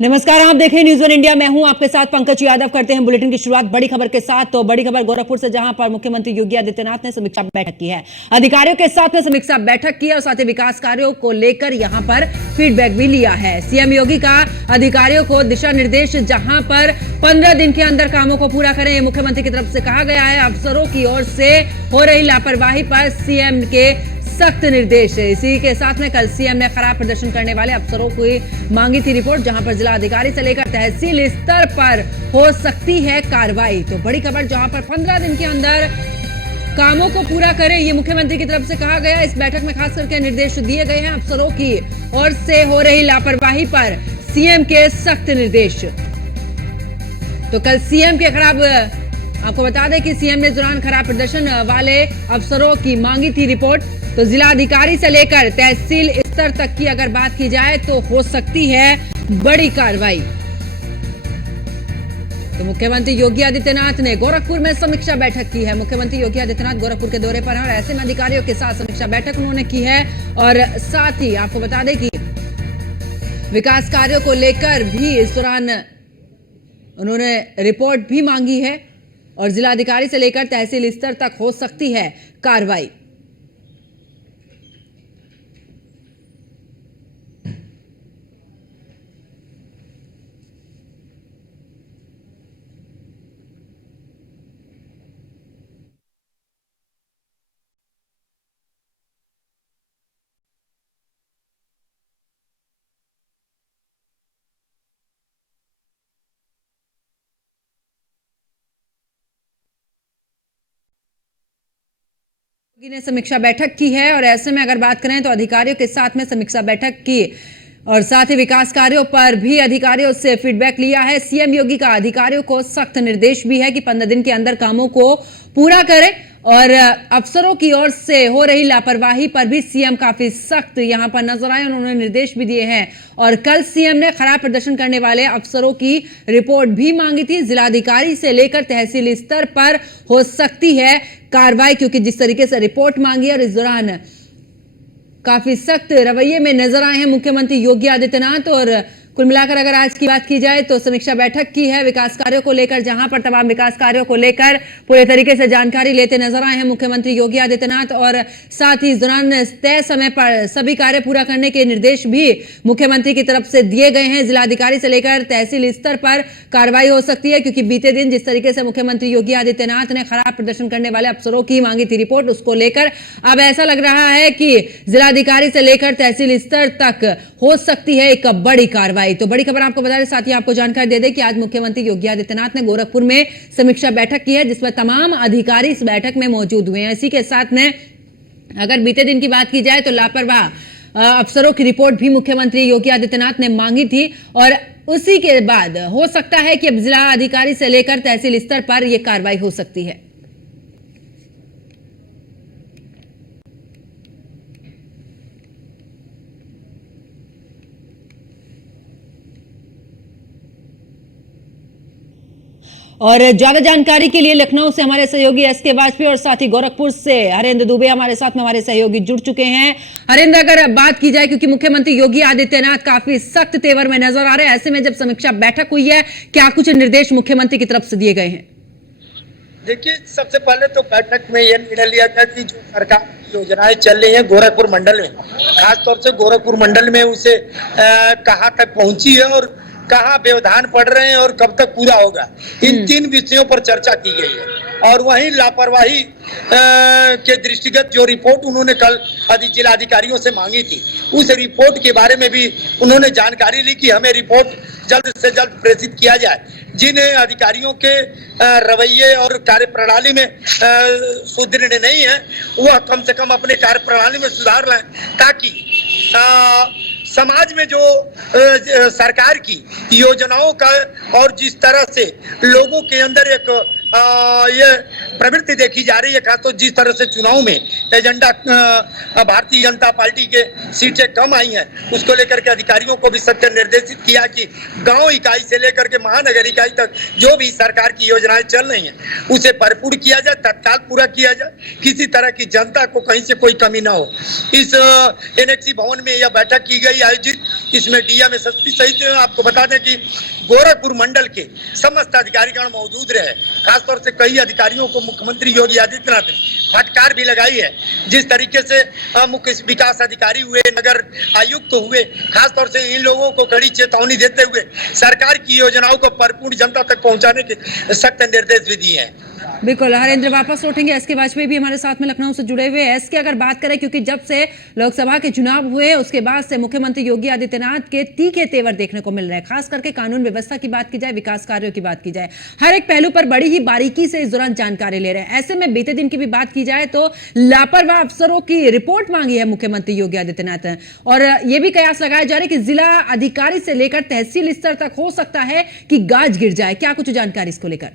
नमस्कार, आप देख रहे हैं न्यूज़ वन इंडिया। मैं हूं आपके साथ पंकज यादव। करते हैं बुलेटिन की शुरुआत बड़ी खबर के साथ। तो बड़ी खबर गोरखपुर से, जहां पर मुख्यमंत्री योगी आदित्यनाथ ने समीक्षा बैठक की है। अधिकारियों के साथ में समीक्षा बैठक की है और साथ ही विकास कार्यों को लेकर यहां पर फीडबैक भी लिया है। सीएम योगी का अधिकारियों को दिशा निर्देश, जहां पर 15 दिन के अंदर कामों को पूरा करें, मुख्यमंत्री की तरफ से कहा गया है। अफसरों की ओर से हो रही लापरवाही पर सीएम के सख्त निर्देश है। इसी के साथ में कल सीएम ने खराब प्रदर्शन करने वाले अफसरों की मांगी थी रिपोर्ट, जहां पर जिला अधिकारी से लेकर तहसील स्तर पर हो सकती है कार्रवाई। तो बड़ी खबर, जहां पर 15 दिन के अंदर कामों को पूरा करें, ये मुख्यमंत्री की तरफ से कहा गया। इस बैठक में खास करके निर्देश दिए गए हैं। अफसरों की ओर से हो रही लापरवाही पर सीएम के सख्त निर्देश। तो कल सीएम के खराब, आपको बता दें कि सीएम ने दौरान खराब प्रदर्शन वाले अफसरों की मांगी थी रिपोर्ट। तो जिला अधिकारी से लेकर तहसील स्तर तक की अगर बात की जाए तो हो सकती है बड़ी कार्रवाई। तो मुख्यमंत्री योगी आदित्यनाथ ने गोरखपुर में समीक्षा बैठक की है। मुख्यमंत्री योगी आदित्यनाथ गोरखपुर के दौरे पर हैं और ऐसे में अधिकारियों के साथ समीक्षा बैठक उन्होंने की है। और साथ ही आपको बता दें कि विकास कार्यों को लेकर भी इस दौरान उन्होंने रिपोर्ट भी मांगी है और जिलाधिकारी से लेकर तहसील स्तर तक हो सकती है कार्रवाई। ने समीक्षा बैठक की है और ऐसे में अगर बात करें तो अधिकारियों के साथ में समीक्षा बैठक की और साथ ही विकास कार्यों पर भी अधिकारियों से फीडबैक लिया है। सीएम योगी का अधिकारियों को सख्त निर्देश भी है कि 15 दिन के अंदर कामों को पूरा करें और अफसरों की ओर से हो रही लापरवाही पर भी सीएम काफी सख्त यहां पर नजर आए। उन्होंने निर्देश भी दिए हैं और कल सीएम ने खराब प्रदर्शन करने वाले अफसरों की रिपोर्ट भी मांगी थी। जिलाधिकारी से लेकर तहसील स्तर पर हो सकती है कार्रवाई, क्योंकि जिस तरीके से रिपोर्ट मांगी और इस दौरान काफी सख्त रवैये में नजर आए हैं मुख्यमंत्री योगी आदित्यनाथ। और कुल मिलाकर अगर आज की बात की जाए तो समीक्षा बैठक की है विकास कार्यों को लेकर, जहां पर तमाम विकास कार्यों को लेकर पूरे तरीके से जानकारी लेते नजर आए हैं मुख्यमंत्री योगी आदित्यनाथ। और साथ ही इस दौरान तय समय पर सभी कार्य पूरा करने के निर्देश भी मुख्यमंत्री की तरफ से दिए गए हैं। जिलाधिकारी से लेकर तहसील स्तर पर कार्रवाई हो सकती है, क्योंकि बीते दिन जिस तरीके से मुख्यमंत्री योगी आदित्यनाथ ने खराब प्रदर्शन करने वाले अफसरों की मांगी थी रिपोर्ट, उसको लेकर अब ऐसा लग रहा है कि जिलाधिकारी से लेकर तहसील स्तर तक हो सकती है एक बड़ी कार्रवाई। तो बड़ी खबर आपको बता दें, साथ ही आपको जानकारी दे दें कि आज मुख्यमंत्री योगी आदित्यनाथ ने गोरखपुर में समीक्षा बैठक की है, जिसमें तमाम अधिकारी इस बैठक में मौजूद हुए हैं। इसी के साथ में अगर बीते दिन की बात की जाए तो लापरवाह अफसरों की रिपोर्ट भी मुख्यमंत्री योगी आदित्यनाथ ने मांगी थी और उसी के बाद हो सकता है कि अब जिला अधिकारी से लेकर तहसील स्तर पर यह कार्रवाई हो सकती है। और ज्यादा जानकारी के लिए लखनऊ से हमारे सहयोगी एसके वाजपेयी और साथ ही गोरखपुर से हरेंद्र दुबे हमारे साथ में हमारे सहयोगी जुड़ चुके हैं। हरेंद्र, अगर बात की जाए, क्योंकि मुख्यमंत्री योगी आदित्यनाथ काफी सख्त तेवर में नजर आ रहे हैं, ऐसे में जब समीक्षा बैठक हुई है, क्या कुछ निर्देश मुख्यमंत्री की तरफ से दिए गए हैं? देखिए, सबसे पहले तो बैठक में यह निर्णय लिया गया कि जो सरकार की योजनाएं चल रही हैं गोरखपुर मंडल में, खासतौर से गोरखपुर मंडल में, उसे कहाँ तक पहुंची है और कहाँ व्यवधान पड़ रहे हैं और कब तक पूरा होगा, इन 3 विषयों पर चर्चा की गई है। और वहीं लापरवाही के दृष्टिगत जो रिपोर्ट उन्होंने कल जिलाधिकारियों से मांगी थी, उस रिपोर्ट के बारे में भी उन्होंने जानकारी ली कि हमें रिपोर्ट जल्द से जल्द प्रेषित किया जाए। जिन अधिकारियों के रवैये और कार्यप्रणाली में सुदृढ़ नहीं है, वह कम से कम अपने कार्यप्रणाली में सुधार लाएं, ताकि समाज में जो सरकार की योजनाओं का और जिस तरह से लोगों के अंदर एक ये प्रवृत्ति देखी जा रही है, खासतौर जिस तरह से चुनाव में एजेंडा भारतीय जनता पार्टी के सीटें कम आई हैं, उसको लेकर के अधिकारियों को भी सत्य निर्देशित किया कि गांव इकाई से लेकर के महानगर इकाई तक जो भी सरकार की योजनाएं चल रही हैं उसे भरपूर किया जाए, तत्काल पूरा किया जाए, किसी तरह की जनता को कहीं से कोई कमी ना हो। इस एनएक्सी भवन में यह बैठक की गई आयोजित, इसमें डीएम एसएसपी सहित आपको बता दें कि गोरखपुर मंडल के समस्त अधिकारीगण मौजूद रहे। खासतौर से कई अधिकारियों को मुख्यमंत्री योगी आदित्यनाथ ने फटकार भी लगाई है। जिस तरीके से मुख्य विकास अधिकारी हुए, नगर आयुक्त हुए, खासतौर से इन लोगों को कड़ी चेतावनी देते हुए सरकार की योजनाओं को भरपूर जनता तक पहुंचाने के सख्त निर्देश भी दिए हैं। बिल्कुल, हरेंद्र वापस लौटेंगे। एस के वाजपेयी भी हमारे साथ में लखनऊ से जुड़े हुए। एस के अगर बात करें, क्योंकि जब से लोकसभा के चुनाव हुए उसके बाद से मुख्यमंत्री योगी आदित्यनाथ के तीखे तेवर देखने को मिल रहे हैं, खास करके कानून व्यवस्था की बात की जाए, विकास कार्यों की बात की जाए, हर एक पहलू पर बड़ी ही बारीकी से इस दौरान जानकारी ले रहे हैं। ऐसे में बीते दिन की भी बात की जाए तो लापरवाह अफसरों की रिपोर्ट मांगी है मुख्यमंत्री योगी आदित्यनाथ, और ये भी कयास लगाया जा रहा है कि जिला अधिकारी से लेकर तहसील स्तर तक हो सकता है कि गाज गिर जाए। क्या कुछ जानकारी इसको लेकर?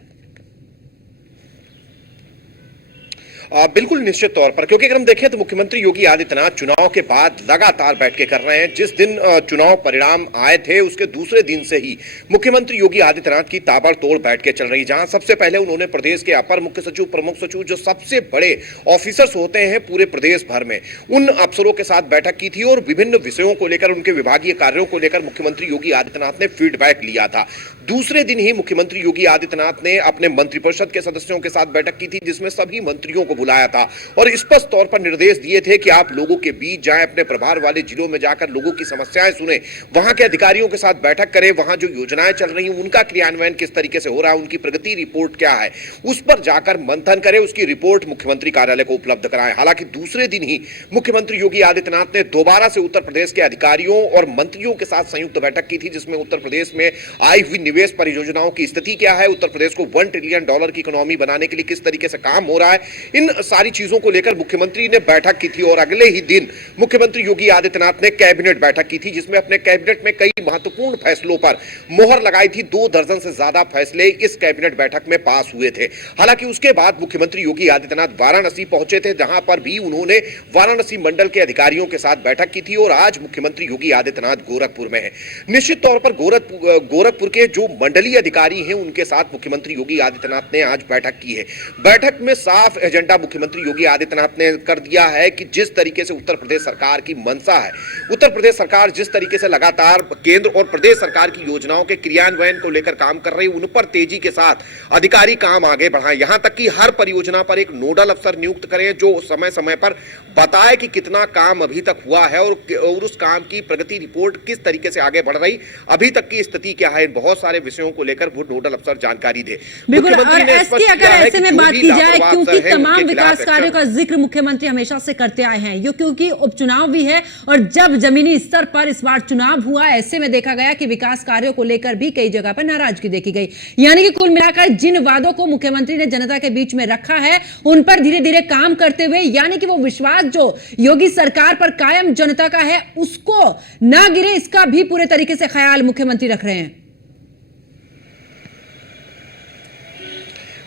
बिल्कुल निश्चित तौर पर, क्योंकि अगर हम देखें तो मुख्यमंत्री योगी आदित्यनाथ चुनाव के बाद लगातार बैठकें कर रहे हैं। जिस दिन चुनाव परिणाम आए थे उसके दूसरे दिन से ही मुख्यमंत्री योगी आदित्यनाथ की ताबड़तोड़ बैठकें चल रही, जहां सबसे पहले उन्होंने प्रदेश के अपर मुख्य सचिव, प्रमुख सचिव, जो सबसे बड़े ऑफिसर्स होते हैं पूरे प्रदेश भर में, उन अफसरों के साथ बैठक की थी और विभिन्न विषयों को लेकर, उनके विभागीय कार्यों को लेकर मुख्यमंत्री योगी आदित्यनाथ ने फीडबैक लिया था। दूसरे दिन ही मुख्यमंत्री योगी आदित्यनाथ ने अपने मंत्रिपरिषद के सदस्यों के साथ बैठक की थी, जिसमें सभी मंत्रियों को बुलाया था और स्पष्ट तौर पर निर्देश दिए थे कि आप लोगों के बीच जाएं, अपने प्रभार वाले जिलों में जाकर लोगों की समस्याएं सुने, वहां के अधिकारियों के साथ बैठक करें, वहां जो योजनाएं चल रही हैं उनका क्रियान्वयन किस तरीके से हो रहा है, उनकी प्रगति रिपोर्ट क्या है, उस पर जाकर मंथन करें, उसकी रिपोर्ट मुख्यमंत्री कार्यालय को उपलब्ध कराएं। हालांकि दूसरे दिन ही मुख्यमंत्री योगी आदित्यनाथ ने दोबारा से उत्तर प्रदेश के अधिकारियों और मंत्रियों के साथ संयुक्त बैठक की थी, जिसमें उत्तर प्रदेश में आई हुई निवेश परियोजनाओं की स्थिति क्या है, उत्तर प्रदेश को $1 ट्रिलियन की इकोनॉमी बनाने के लिए किस तरीके से काम हो रहा है, इन सारी चीजों को लेकर मुख्यमंत्री ने बैठक की थी। और अगले ही दिन मुख्यमंत्री योगी आदित्यनाथ ने कैबिनेट बैठक की थी, जिसमें अपने कैबिनेट में कई महत्वपूर्ण फैसलों पर मोहर लगाई थी। 2 दर्जन से ज्यादा फैसले इस कैबिनेट बैठक में पास हुए थे। हालांकि उसके बाद मुख्यमंत्री योगी आदित्यनाथ वाराणसी पहुंचे थे, जहां पर भी उन्होंने वाराणसी मंडल के अधिकारियों के साथ बैठक की थी और आज मुख्यमंत्री योगी आदित्यनाथ गोरखपुर में है। निश्चित तौर पर गोरखपुर के जो मंडलीय अधिकारी हैं उनके साथ मुख्यमंत्री योगी आदित्यनाथ ने आज बैठक की है। बैठक में साफ एजेंडा मुख्यमंत्री योगी आदित्यनाथ ने कर दिया है कि जिस तरीके से उत्तर प्रदेश सरकार की मंशा है, उत्तर प्रदेश सरकार जिस तरीके से लगातार केंद्र और प्रदेश सरकार की योजनाओं के क्रियान्वयन को लेकर काम कर रही है, उन पर तेजी के साथ अधिकारी काम आगे बढ़ाएं, यहां तक कि हर परियोजना पर एक नोडल अफसर नियुक्त करें जो समय समय पर बताए कि कितना काम अभी तक हुआ है और उस काम की प्रगति रिपोर्ट किस तरीके से आगे बढ़ रही, अभी तक की स्थिति क्या है, इन बहुत सारे विषयों को लेकर वो नोडल अफसर जानकारी दे। मुख्यमंत्री ने स्पष्ट किया है कि में बात की जाए, क्योंकि तमाम विकास कार्यों का जिक्र मुख्यमंत्री हमेशा से करते आए हैं, ये क्योंकि उपचुनाव भी है और जब जमीनी स्तर पर इस बार चुनाव हुआ, ऐसे में देखा गया कि विकास कार्यों को लेकर भी कई जगह पर नाराजगी देखी गई। यानी कि कुल मिलाकर जिन वादों को मुख्यमंत्री ने जनता के बीच में रखा है उन पर धीरे धीरे काम करते हुए, यानी कि वो विश्वास जो योगी सरकार पर कायम जनता का है उसको ना गिरे, इसका भी पूरे तरीके से ख्याल मुख्यमंत्री रख रहे हैं।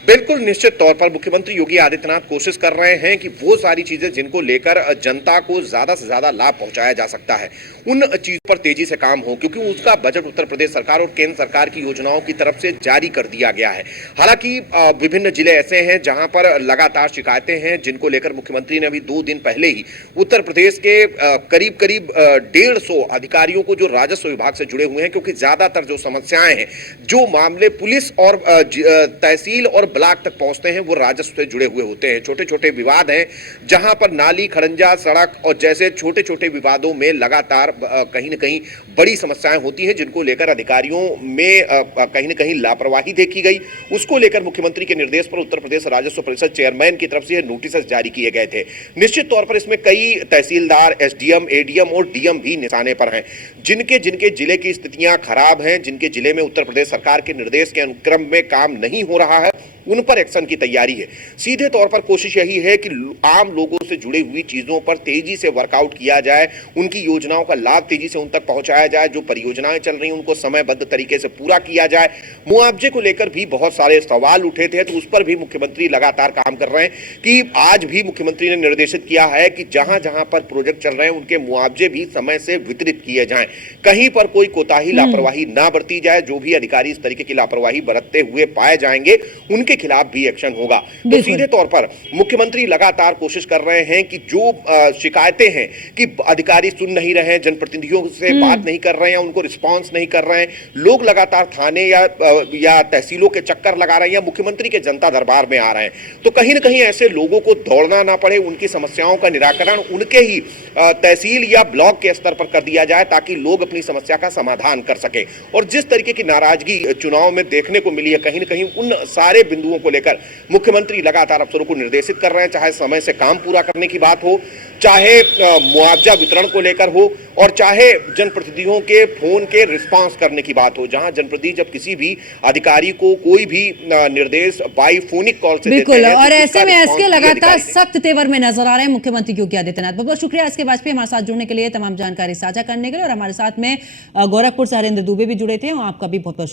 बिल्कुल निश्चित तौर पर मुख्यमंत्री योगी आदित्यनाथ कोशिश कर रहे हैं कि वो सारी चीजें जिनको लेकर जनता को ज्यादा से ज्यादा लाभ पहुंचाया जा सकता है उन चीजों पर तेजी से काम हो, क्योंकि उसका बजट उत्तर प्रदेश सरकार और केंद्र सरकार की योजनाओं की तरफ से जारी कर दिया गया है। हालांकि विभिन्न जिले ऐसे हैं जहां पर लगातार शिकायतें हैं, जिनको लेकर मुख्यमंत्री ने अभी 2 दिन पहले ही उत्तर प्रदेश के करीब 150 अधिकारियों को जो राजस्व विभाग से जुड़े हुए हैं, क्योंकि ज्यादातर जो समस्याएं हैं, जो मामले पुलिस और तहसील और ब्लॉक तक पहुंचते हैं, वो राजस्व से जुड़े हुए होते हैं। छोटे छोटे विवाद हैं जहां पर नाली, खड़ंजा, सड़क और जैसे छोटे छोटे विवादों में लगातार कहीं न कहीं बड़ी समस्याएं होती हैं, जिनको लेकर अधिकारियों में कहीं न कहीं लापरवाही देखी गई। उसको लेकर मुख्यमंत्री के निर्देश पर उत्तर प्रदेश राजस्व परिषद चेयरमैन की तरफ से नोटिस जारी किए गए थे। निश्चित तौर पर इसमें कई तहसीलदार, एसडीएम, एडीएम और डीएम भी निशाने पर हैं, जिनके जिले की स्थितियां खराब हैं, जिनके जिले में उत्तर प्रदेश सरकार के निर्देश के अनुक्रम में काम नहीं हो रहा है, उन पर एक्शन की तैयारी है। सीधे तौर पर कोशिश यही है कि आम लोगों से जुड़ी हुई चीजों पर तेजी से वर्कआउट किया जाए, उनकी योजनाओं का लाभ तेजी से उन तक पहुंचाया जाए, जो परियोजनाएं चल रही हैं उनको समयबद्ध तरीके से पूरा किया जाए। मुआवजे को लेकर भी बहुत सारे सवाल उठे थे, तो उस पर भी मुख्यमंत्री लगातार काम कर रहे हैं कि आज भी मुख्यमंत्री ने निर्देशित किया है कि जहां जहां पर प्रोजेक्ट चल रहे हैं उनके मुआवजे भी समय से वितरित किए जाएं, कहीं पर कोई कोताही लापरवाही ना बरती जाए। जो भी अधिकारी इस तरीके की लापरवाही बरतते हुए पाए जाएंगे उनके खिलाफ भी एक्शन होगा। तो सीधे तौर पर मुख्यमंत्री लगातार कोशिश कर रहे हैं कि जो शिकायतें हैं कि अधिकारी सुन नहीं रहे हैं, जनप्रतिनिधियों से बात नहीं कर रहे हैं, उनको रिस्पांस नहीं कर रहे हैं, लोग लगातार थाने या तहसीलों के चक्कर लगा रहे हैं या मुख्यमंत्री के जनता दरबार में आ रहे हैं, तो कहीं ना कहीं ऐसे लोगों को दौड़ना ना पड़े, उनकी समस्याओं का निराकरण उनके ही तहसील या ब्लॉक के स्तर पर कर दिया जाए ताकि लोग अपनी समस्या का समाधान कर सके। और जिस तरीके की नाराजगी चुनाव में देखने को मिली है, कहीं ना कहीं उन सारे बिंदुओं को लेकर मुख्यमंत्री लगातार अफसरों को निर्देशित कर रहे हैं, चाहे समय से काम पूरा करने की बात हो, चाहे मुआवजा वितरण को लेकर हो, और चाहे जनप्रतिनिधियों के फोन के रिस्पांस करने की बात हो। जहां जनप्रतिनिधि जब किसी भी अधिकारी को कोई भी निर्देश बाई फोनिक कॉल से बिल्कुल, देते हैं, और तो ऐसे में एसके लगातार अधिकारी से सख्त तेवर में नजर आ रहे हैं मुख्यमंत्री योगी आदित्यनाथ। बहुत बहुत शुक्रिया एसके वाजपेयी हमारे साथ जुड़ने के लिए, तमाम जानकारी साझा करने के लिए। और हमारे साथ में गोरखपुर से हरेंद्र दुबे भी जुड़े थे, आपका भी बहुत बहुत शुक्रिया।